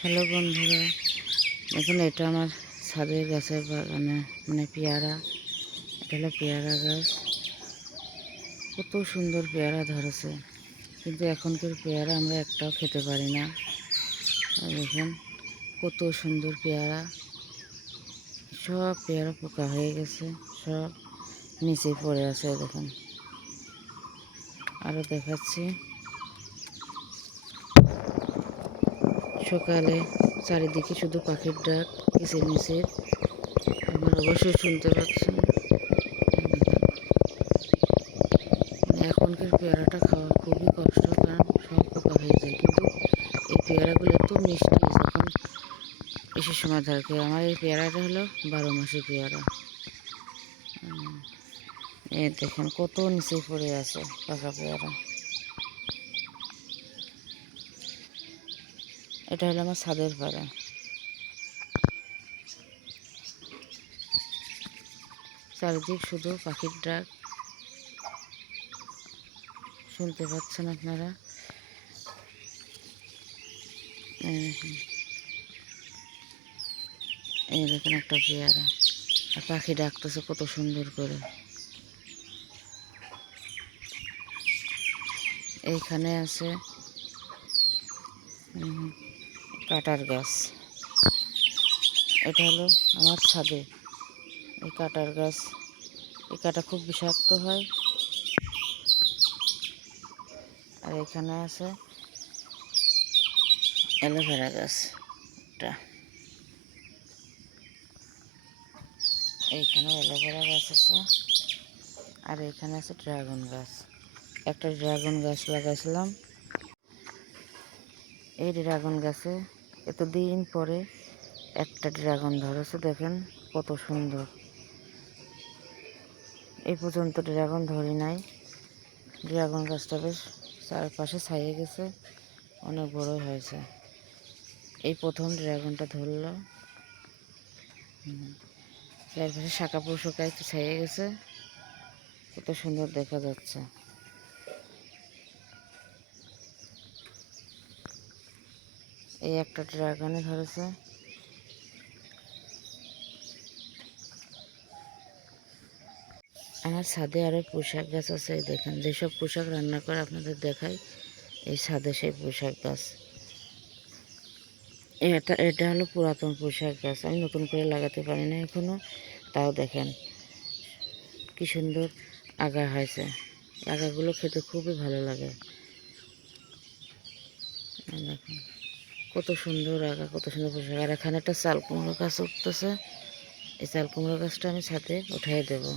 Hello বন্ধুরা, দেখুন, এটা আমার ছাদের গাছের বাগানে মানে পেয়ারা। এটা হলো পেয়ারা গাছ। কত সুন্দর পেয়ারা ধরেছে। কিন্তু এখনকার পেয়ারা আমরা একটাও খেতে পারি না। দেখুন, কত সুন্দর পেয়ারা। সব পেয়ারা পোকা হয়ে গেছে, সব নিচে পড়ে আছে, দেখুন। আরও দেখাচ্ছি। সকালে চারিদিকে শুধু পাখির ডাক কিসের মিচের আপনারা অবশ্যই শুনতে পাচ্ছেন মানে এখনকার পেয়ারাটা খাওয়া খুবই কষ্ট, কারণ সব পোকা হয়ে যায়। কিন্তু এই পেয়ারাগুলো এত মিষ্টি যখন বেশি সময় থাকে আমার এই পেয়ারাটা হলো বারো মাসি পেয়ারা। এ দেখেন কত নিচে পড়ে আছে পাকা পেয়ারা। এটা হলো আমার ছাদের পাড়া। চারিদিক শুধু পাখির ডাক। শুনতে পাচ্ছেন আপনারা? এই দেখেন। একটা পেয়ারা। আর পাখি ডাকতেছে কত সুন্দর করে। এইখানে আছে কাটার গাছ। এটা হলো আমার ছাদে। এই কাটার গাছ। এই কাটা খুব বিষাক্ত হয়। আর এখানে আছে অ্যালোভেরা গাছ এটা এইখানে অ্যালোভেরা গাছ আছে। আর এখানে আছে ড্রাগন গাছ। একটা ড্রাগন গাছ লাগাইছিলাম। এই ড্রাগন গাছে এতদিন পরে একটা ড্রাগন ধরেছে, দেখেন কত সুন্দর। এই পর্যন্ত ড্রাগন ধরি নাই। ড্রাগন গাছটা বেশ চারপাশে ছাইয়ে গেছে, অনেক বড় হয়েছে। এই প্রথম ড্রাগনটা ধরলো। চারপাশে শাখা পোশাকায় ছাইয়ে গেছে। কত সুন্দর দেখা যাচ্ছে। এই একটা ড্রাগনে ধরেছে। আমার ছাদে আরও পোশাক গাছ আছে দেখেন। যেসব পোশাক রান্না করে আপনাদের দেখাই, এই ছাদে সেই পোশাক গাছ। এটা এটা হলো পুরাতন পোশাক গাছ। আমি নতুন করে লাগাতে পারি না এখনও, তাও দেখেন কি সুন্দর আগা হয়েছে। আগাগুলো খেতে খুবই ভালো লাগে। কত সুন্দর আগা কত সুন্দর পোশাক। আর এখানে একটা চাল কুমড়ো গাছ উঠতেছে। এই চাল কুমড়ো গাছটা আমি ছাদে উঠাই দেবো।